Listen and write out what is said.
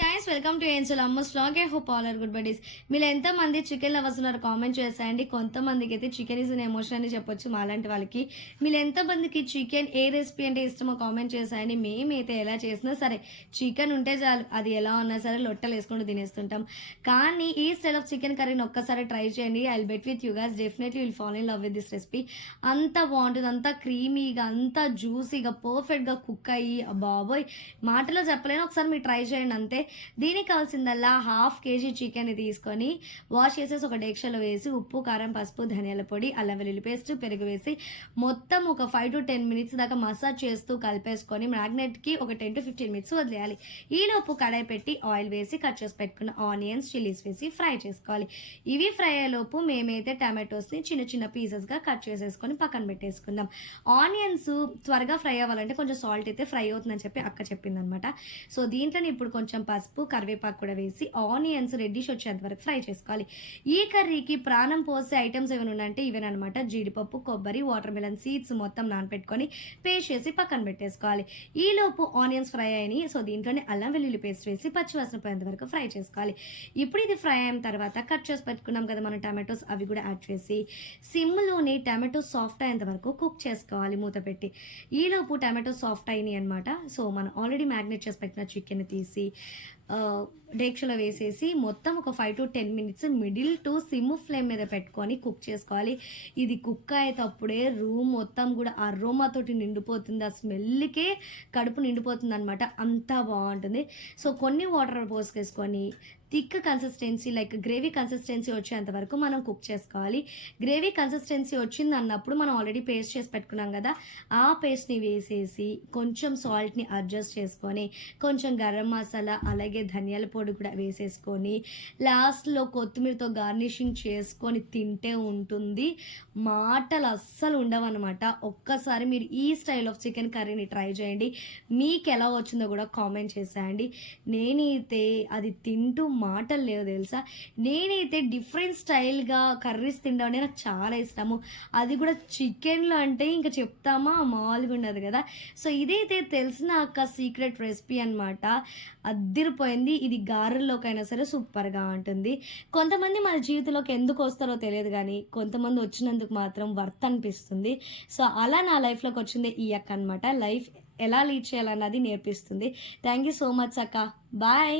Guys welcome to ఏన్సల్ అమ్మస్ vlog. I hope all are good buddies. మీరు ఎంతమంది చికెన్ లవర్స్ ఉన్నారు కామెంట్ చేసేయండి. కొంతమందికి అయితే చికెన్ ఈజ్ అన్ ఎమోషన్ అని చెప్పొచ్చు మాలాంటి వాళ్ళకి. మీరు ఎంతమందికి చికెన్ ఏ రెసిపీ అంటే ఇష్టమో కామెంట్ చేసేయండి. మేమైతే ఎలా చేసినా సరే చికెన్ ఉంటే చాలు, అది ఎలా ఉన్నా సరే లొట్టలు వేసుకుంటూ తినేస్తుంటాం. కానీ ఈ స్టైల్ ఆఫ్ చికెన్ కర్రీని ఒక్కసారి ట్రై చేయండి. I will bet with you guys, definitely will fall in love with this recipe. అంత బాగుంటుంది, అంత క్రీమీగా, అంత జ్యూసీగా, పర్ఫెక్ట్గా కుక్ అయ్యి బాబోయ్ మాటలో చెప్పలేను. ఒకసారి మీరు ట్రై చేయండి అంతే. దీనికి కావాల్సిందల్లా హాఫ్ కేజీ చికెన్ తీసుకొని వాష్ చేసేసి ఒక డేక్షలో వేసి ఉప్పు, కారం, పసుపు, ధనియాల పొడి, అల్లం వెల్లుల్లి పేస్ట్, పెరుగు వేసి మొత్తం ఒక 5 to 10 minutes దాకా మసాజ్ చేస్తూ కలిపేసుకొని మ్యాగ్నెట్కి ఒక 10 to 15 minutes వదిలేయాలి. ఈలోపు కడాయి పెట్టి ఆయిల్ వేసి కట్ చేసి పెట్టుకున్న ఆనియన్స్, చిల్లీస్ వేసి ఫ్రై చేసుకోవాలి. ఇవి ఫ్రై అయ్యేలోపు మేమైతే టమాటోస్ని చిన్న చిన్న పీసెస్గా కట్ చేసేసుకొని పక్కన పెట్టేసుకుందాం. ఆనియన్స్ త్వరగా ఫ్రై అవ్వాలంటే కొంచెం సాల్ట్ అయితే ఫ్రై అవుతుందని చెప్పి అక్క చెప్పింది అనమాట. సో దీంట్లోనే ఇప్పుడు కొంచెం పసుపు, కరివేపాకు కూడా వేసి ఆనియన్స్ రెడ్డిష్ వచ్చేంత వరకు ఫ్రై చేసుకోవాలి. ఈ కర్రీకి ప్రాణం పోసే ఐటమ్స్ ఏమైనా ఉన్నాయంటే ఇవేనమాట. జీడిపప్పు, కొబ్బరి, వాటర్ మిలన్ సీడ్స్ మొత్తం నానపెట్టుకొని పేస్ట్ చేసి పక్కన పెట్టేసుకోవాలి. ఈలోపు ఆనియన్స్ ఫ్రై అయినాయి. సో దీంట్లోనే అల్లం వెల్లుల్లి పేస్ట్ వేసి పచ్చివాసన పోయేంత వరకు ఫ్రై చేసుకోవాలి. ఇప్పుడు ఇది ఫ్రై అయిన తర్వాత కట్ చేసి పెట్టుకున్నాం కదా మనం టమాటోస్, అవి కూడా యాడ్ చేసి సిమ్లోనే టమాటో సాఫ్ట్ అయ్యేంత వరకు కుక్ చేసుకోవాలి మూత పెట్టి. ఈలోపు టమాటో సాఫ్ట్ అయినాయి అనమాట. సో మనం ఆల్రెడీ మ్యాగ్నేట్ చేసి పెట్టిన చికెన్ తీసి డేక్షలో వేసేసి మొత్తం ఒక 5 to 10 minutes middle to SIM flame మీద పెట్టుకొని కుక్ చేసుకోవాలి. ఇది కుక్ అయ్యేటప్పుడే రూమ్ మొత్తం కూడా అరోమాతోటి నిండిపోతుంది, ఆ స్మెల్కే కడుపు నిండిపోతుంది అనమాట. అంతా బాగుంటుంది. సో కొన్ని వాటర్ పోసుకేసుకొని thick consistency like gravy consistency వచ్చేంత వరకు మనం కుక్ చేసుకోవాలి. గ్రేవీ కన్సిస్టెన్సీ వచ్చింది అన్నప్పుడు మనం ఆల్రెడీ పేస్ట్ చేసి పెట్టుకున్నాం కదా, ఆ పేస్ట్ని వేసేసి కొంచెం సాల్ట్ని అడ్జస్ట్ చేసుకొని కొంచెం గరం మసాలా అలాగే ధనియాల పొడి కూడా వేసేసుకొని లాస్ట్లో కొత్తిమీరతో గార్నిషింగ్ చేసుకొని తింటే ఉంటుంది. మాటలు అస్సలు ఉండవన్నమాట. ఒక్కసారి మీరు ఈ స్టైల్ ఆఫ్ చికెన్ కర్రీని ట్రై చేయండి. మీకు ఎలా వచ్చిందో కూడా కామెంట్ చేసేయండి. నేనైతే అది తింటూ మాటలు లేవు తెలుసా. నేనైతే డిఫరెంట్ స్టైల్గా కర్రీస్ తినడం అంటే నాకు చాలా ఇష్టము. అది కూడా చికెన్లో అంటే ఇంకా చెప్తామా, మామూలుగా ఉండదు కదా. సో ఇదైతే తెలిసిన అక్క సీక్రెట్ రెసిపీ అనమాట. అద్దిరిపోయింది. ఇది గారెల్లోకైనా సరే సూపర్గా ఉంటుంది. కొంతమంది మన జీవితంలోకి ఎందుకు వస్తారో తెలియదు కానీ కొంతమంది వచ్చినందుకు మాత్రం వర్త్ అనిపిస్తుంది. సో అలా నా లైఫ్లోకి వచ్చింది ఈ అక్క అనమాట. లైఫ్ ఎలా లీడ్ చేయాలన్నది నేర్పిస్తుంది. థ్యాంక్ యూ సో మచ్ అక్క. బాయ్.